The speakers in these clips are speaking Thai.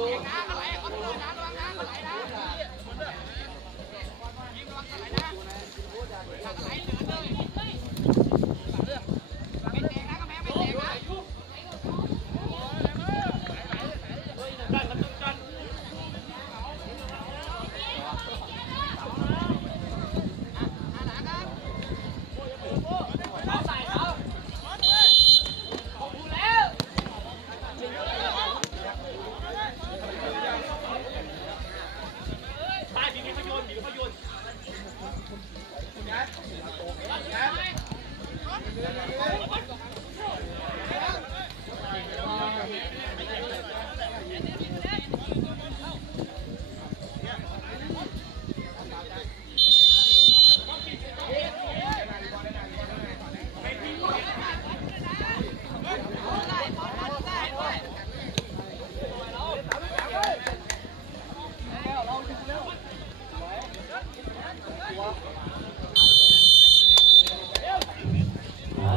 ู้ ค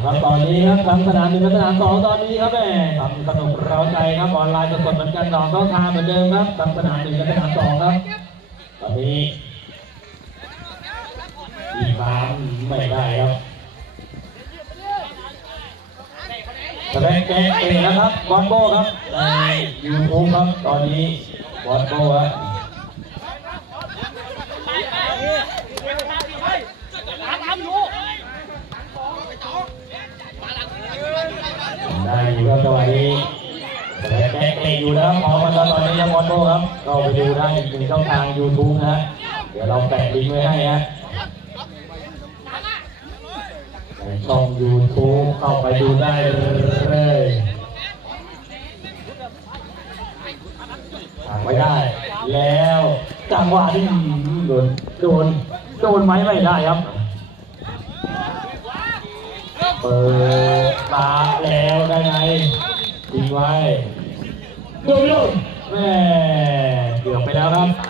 รับตอนนี้ครับทั้งสนามหนึ่งและสนามสองตอนนี้ครับแม่ทำสนุกเร้าใจครับออนไลน์สดๆเหมือนกันสองช่องทางเหมือนเดิมครับทั้งสนามหนึ่งและสนามสองครับตอนนี้อีกสามไม่ได้ครับแสดงแกะเองนะครับวอตโบครับในยูทูบครับตอนนี้วอตโบครับ ได้อยู่ครับจังหวะนี้แต่แบ็คเตะอยู่นะครับพอมาตอนนี้ยังมอโต้ครับก็ ได้อีกหนึ่งช่องทาง YouTube นะฮะ เดี๋ยวเราแปะลิงก์ไว้ให้ฮะในช่อง YouTube เข้าไปดูได้เลยทางไม่ได้ แล้วจังหวะที่โดนโดนโดนไหมไม่ได้ครับ เปิดตาแล้วได้ไงทิ้งไว้ดูดูแม่ เกือบไปแล้วครับ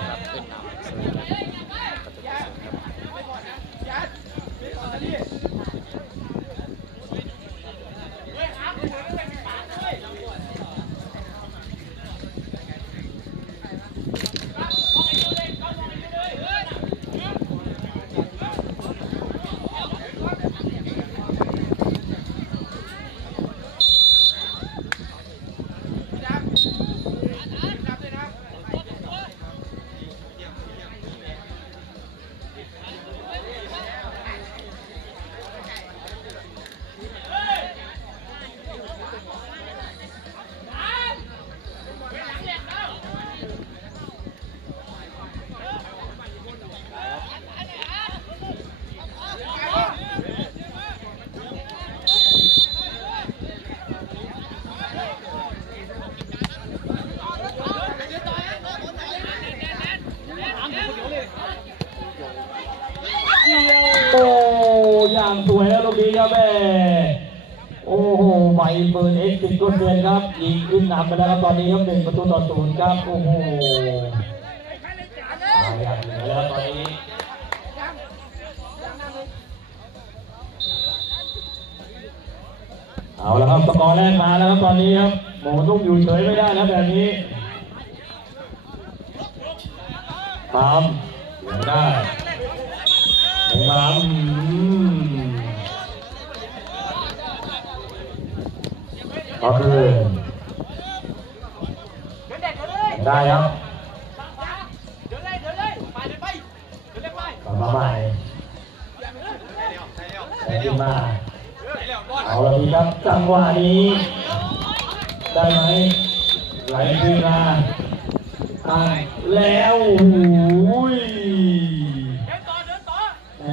บิร์นเดือนครับยิงขึ้นนำไปแล้วครับตอนนี้ครับหนึ่งประตูต่อศูนย์ครับโอ้โหเอาอย่างเหนือแล้วตอนนี้เอาละครับสกอร์แรกมาแล้วครับตอนนี้ครับหมตุ้มอยู่เฉยไม่ได้นะแบบนี้ตามยังได้ตาม ก็คือได้ครับกลับมาใหม่แต่ขึ้นมาเอาละพี่ครับจังหวะนี้ได้ไหมไหลขึ้นมาตั้งแล้วโอ้ยแหม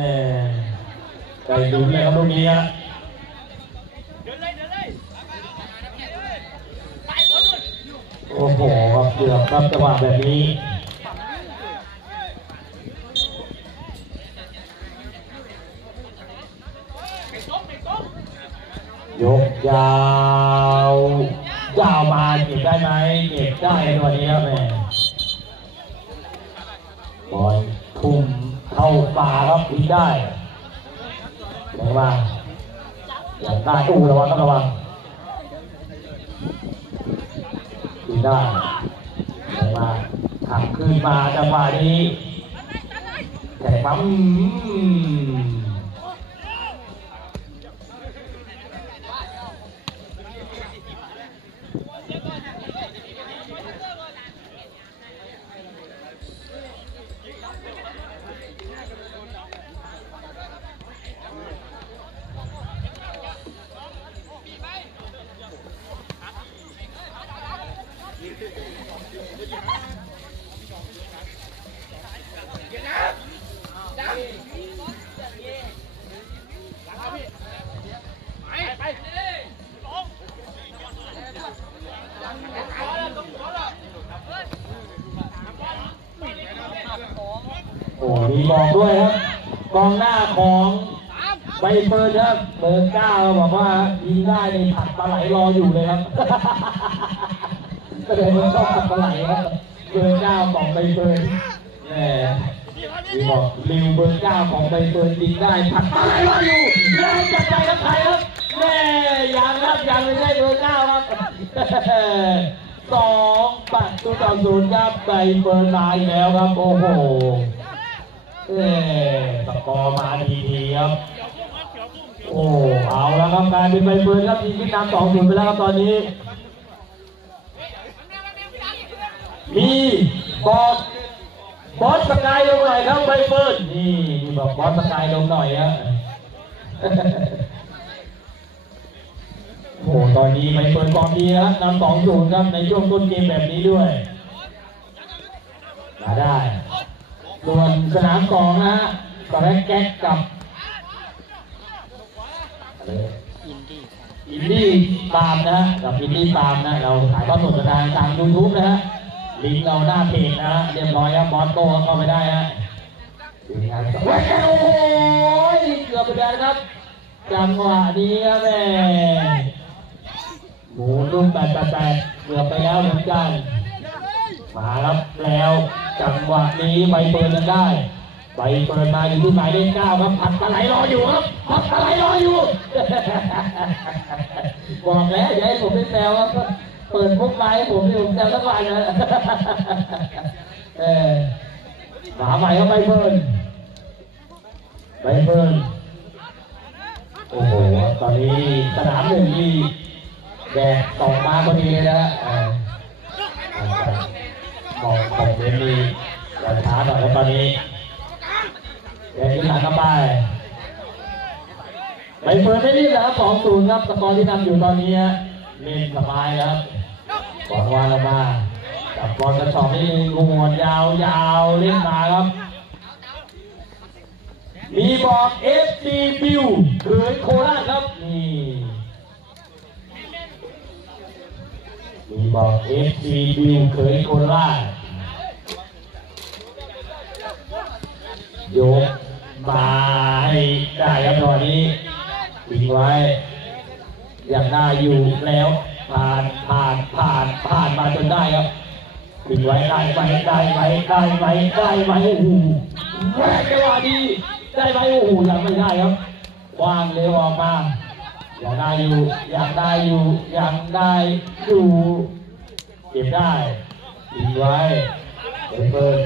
ใจดุนเลยครับลูกนี้ฮะอ้ โหครับเกือบครับจังหวะแบบนี้ยกยาวยาวมาเก็บได้ไหมเก็บได้ตัวนี้ครับแม่บอลทุ่มเข้าป่าครับยิงได้แรงมาอยากได้ตู้ระวังต้องระวังยิง ได้แต่ว่าขับขึ้นมาจังหวะนี้แต่ปั๊ม มีบอกด้วยครับกองหน้าของใบเฟิร์นครับเบอร์เก้าบอกว่ายิงได้ในผัดปลาไหลรออยู่เลยครับก็เลยมันชอบผัดปลาไหลครับเบอร์เก้าของใบเฟิร์นแหมมีบอกริวเบอร์เก้าของใบเฟิร์นยิงได้ผัดปลาไหลรออยู่แล้วจัดใจกับใครครับแม่ยังครับยังไม่ใช่เบอร์เก้าครับสองปัดตัวต่อศูนย์ครับใบเฟิร์นมาอีกแล้วครับโอ้โห เอ้ตะกอมาดีทีครับ โอ้ เอาแล้วครับการเป็นใบเฟิร์นครับทีมขึ้นนำสองศูนย์ไปแล้วครับตอนนี้ มีบอกบอสสกายลงหน่อยครับใบเฟิร์นนี่มีบอกบอสสกายลงหน่อยฮะโอ้โหตอนนี้ใบเฟิร์นฟอร์มดีครับนำสองศูนย์ครับในช่วงต้นเกมแบบนี้ด้วยมาได้ ส่วนสนามสองนะฮะสแลกแก๊กกับอินดี้อินดี้ตามนะฮะกับอินดี้ตามนะ เราถ่ายทอดสดกันทางทางยูทูบนะฮะลิงก์เราหน้าเพจนะฮะเรียบร้อยครับบอสโต้เข้าไปได้ฮะถึงานสองโอ้โหเกือบไปแล้วครับจังหวะนี้ครับแม่หมูรุ่มแปดแปดเกือบไปแล้วเหมือนกันมาครับแล้ว จังหวะนี้ใบเฟิร์นยังได้ใบเฟิร์นมาอยู่ที่หมายเลขเก้าครับผัดปลาไหลรออยู่ครับผัดปลาไหลรออยู่บอกแล้วอย่าให้ผมไปแซวครับเปิดพวกไลน์ให้ผมที่ผมแซวทั้งวันนะเออหมาใหม่ก็ใบเฟิร์นใบเฟิร์นโอ้โหตอนนี้สนามหนึ่งนี่แดดตกมาพอดีเลยนะ เองของเดนนีอย่าช้าหน่อยแล้วตอนนี้เดนนีหลังเข้าไปไปเฟิร์นไม่รีบแล้วสองศูนย์ครับสกอร์ที่นำอยู่ตอนนี้ฮะเล่นสบายแล้วบอลวางลงมาจับบอลกระชอกนี่งวดยาวยาวเล่นมาครับ มีบอกเอฟซีบิวเขยโคราชครับนี่ มีบอกเอฟซีบิวเคยโคราชยกมาให้ได้ครับตอนนี้ทิ้งไว้ยังได้อยู่แล้วผ่านผ่านผ่านผ่านมาจนได้ครับทิ้งไว้ได้ไหมได้ไหมได้ไหมได้ไหมโอ้โหแหวกจังหวะดีได้ไหมโอ้โหยังไม่ได้ครับวางเร็วออกมา อยังได้อยู่อยังได้อยู่อยังได้อยู่เก็บได้ทิ้งไว้ใบเฟิร์น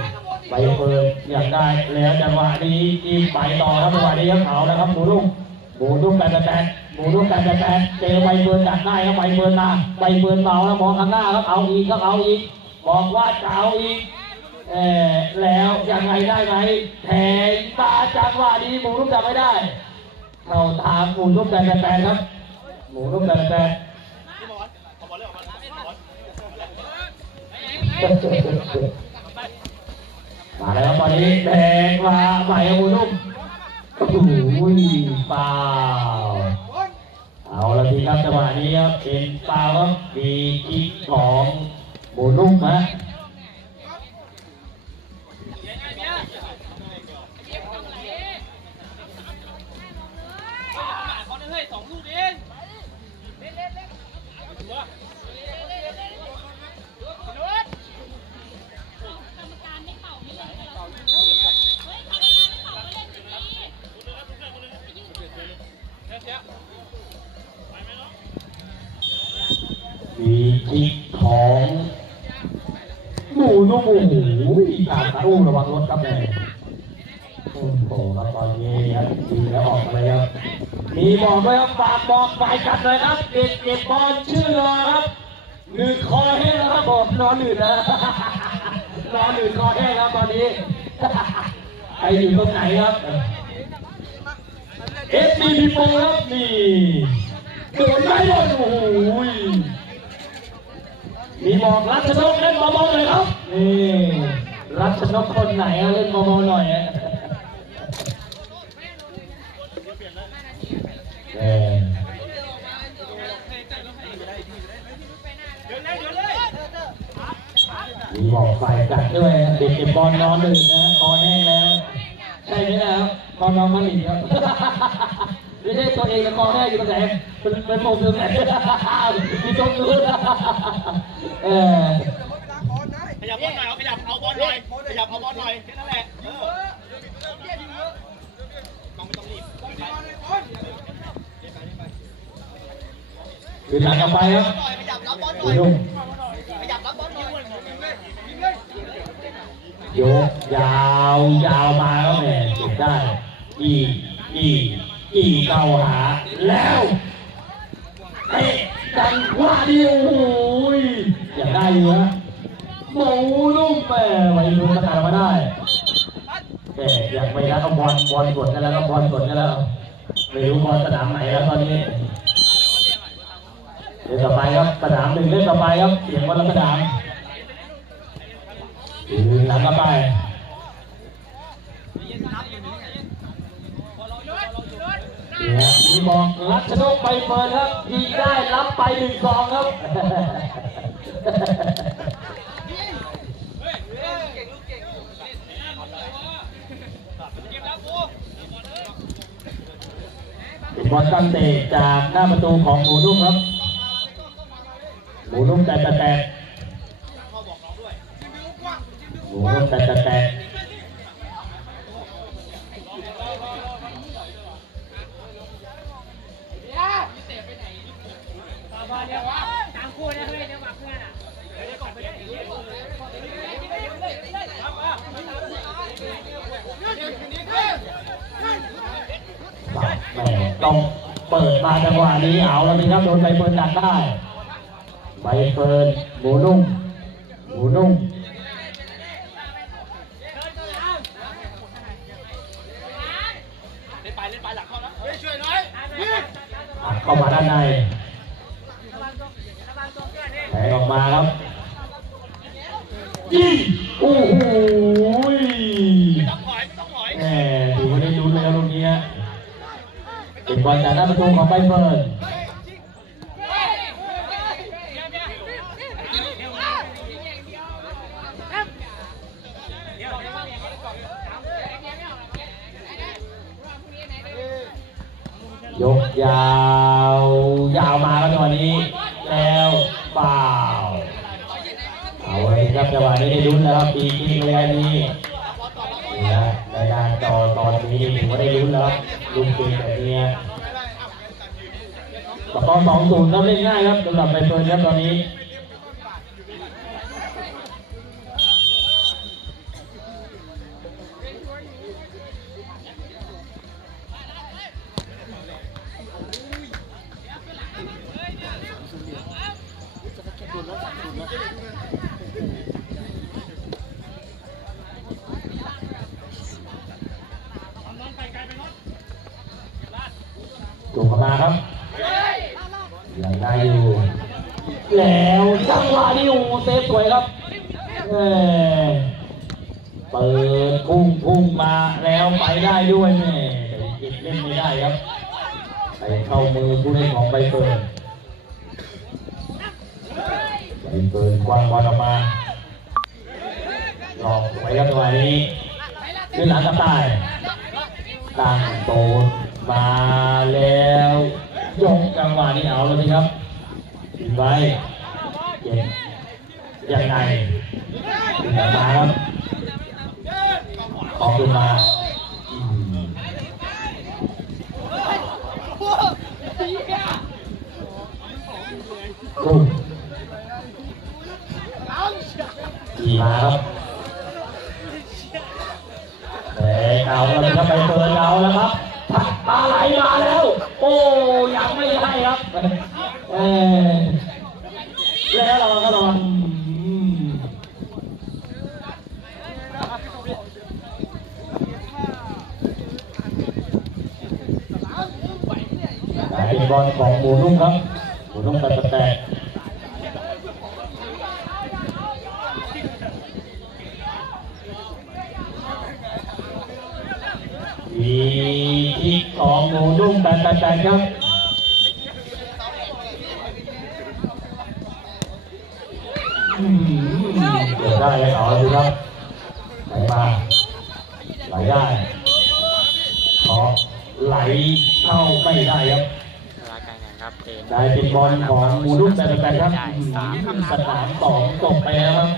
ใบเฟิร์นอยากได้แล้วจังหวะนี้จีบไปต่อครับจังหวะนี้ครับเอาแล้วครับหมูลูกหมูลูกแปดแปดหมูลูกแปดแปดเจอใบเฟิร์นดักได้ครับใบเฟิร์นมาใบเฟิร์นเบาแล้วมองข้างหน้าครับเอาอีกครับเอาอีกบอกว่าจะเอาอีกเออแล้วยังไงได้ไหมแทงตาจังหวะนี้หมูลูกจับไม่ได้ เข้าทางหมูลูกแปดแปดครับหมูลูกแปดแปดมาแล้วตอนนี้แดงมาใหม่อาวุธนุ่มโอ้โหเปล่าเอาละทีครับจังหวะนี้ครับเป็นเปล่าครับมีคิกของหมูนุ่มฮะขอหนึ่งเฮ้ยสองลูกเอ คิกของหมูนุ่มโอ้โหตามขาอู้ระวังรถครับแม่โอ้โหครับตอนนี้ครับดีแล้วออกมาเลยครับมีบอกด้วยครับฝากบอกฝ่ายกันเลยครับเด็กเก็บบอลชื่อเลยครับหนึ่งคอแห้งแล้วครับบอกนอนหนึ่งนะนอนหนึ่งคอแห้งครับตอนนี้ใครอยู่ตรงไหนครับเอฟซีพีโฟครับนี่โดนได้เลยโอ้โห มีบอกรัชนกเล่นเบาๆเลยครับนี่รัชนกคนไหนอะเล่นเบาๆหน่อยอะแหมมีบอกฝ่ายกัดด้วยนะเด็กเก็บบอลนอนหนึ่งนะคอแห้งแล้วใช่ไหมนะครับตอนน้องมาหลีครับไม่ใช่ตัวเองกับกองแม่อยู่ตรงไหนเป็นเป็นผมตรงไหนมีตรงนู้นเออขยับบอลหน่อยเอาขยับเอาบอลหน่อยขยับเอาบอลหน่อยแค่นั้นแหละเออต้องไม่ต้องรีบคือหลังกลับไปครับหน่อยขยับรับบอลหน่คุอณยลุงขยับรับบอลหน่อยยกยาวยาวมาแล้วแม่เก็บได้อีอีอีเก้าหาแล้วเตะจังหวะเดียวโอ้ย อยากได้อยู่นะหมูนุ่มแม่ไว้ดูกระกาศมาได้แกอยากไปแล้วก็บอลบอลกดกันแล้วก็บอลกดกันแล้วไม่รู้บอลสนามไหนแล้วตอนนี้เดี๋ยวต่อไปครับสนามหนึ่งเล่นต่อไปครับเสียงบอลละสนามถือหลังกลับไปนี่ฮะ มีบอกรัชนกไปเปิดครับยิงได้รับไปหนึ่งสองครับบอลตั้งเตะจากหน้าประตูของหมูนุ่มครับหมูนุ่มแต่แต่ ต้องเปิดมาจังหวะนี้เอาแล้วมีครับโดนใบเฟิร์นดักได้ใบเฟิร์นหมูนุ่มหมูนุ่ม บอลจากหน้าประตูของใบเฟิร์นยกยาว ยาวมาแล้วจังหวะนี้ แล้วเปล่าเอาเลยครับจังหวะนี้ได้ลุ้นแล้วครับปีกที่เลยอันนี้นี่นะในการจอตอนนี้ถือว่าได้ลุ้นแล้วลุ้นเกมแบบนี้ สกอร์สองศูนย์ต้องเล่นง่ายครับสำหรับใบเฟิร์นครับตอนนี้ถูกมาครับ ยังได้อยู่แล้วจังหวะนี้โอ้โหเซฟสวยครับเออเปิดพุ่งพุ่งมาแล้วไปได้ด้วยแม่เก็บเล่นไม่ได้ครับไปเข้ามือผู้เล่นของใบเฟิร์นใบเฟิร์นกวางบอลออกมาหลอกไว้ครับจังหวะนี้ขึ้นหลังกระต่ายตั้งโตมาแล้วย นี้เอาเลยครับปิดไว้เก็บยังไงขึ้นมาครับออกขึ้นมาอืมกุ้งลาครับแต่เอาแล้วครับไปเปิดเอาแล้วครับปลาไหลมาแล้ว โอ้ ยังไม่ได้ครับเออแล้วเราก็ลองอืมไหนบอลของหมูนุ่มครับหมูนุ่มแตะแตะมีที่ของหมูนุ่มแตะแตะแตะครับอืมเดี๋ยว ได้เลยเอาดูครับไหลมาไหลได้ขอไหลเข้าไม่ได้ครับเวลาการแข่งครับเกมได้เป็นบอลของหมูนุ่มแต่แต่ครับสนามสองตกไปแล้วครับ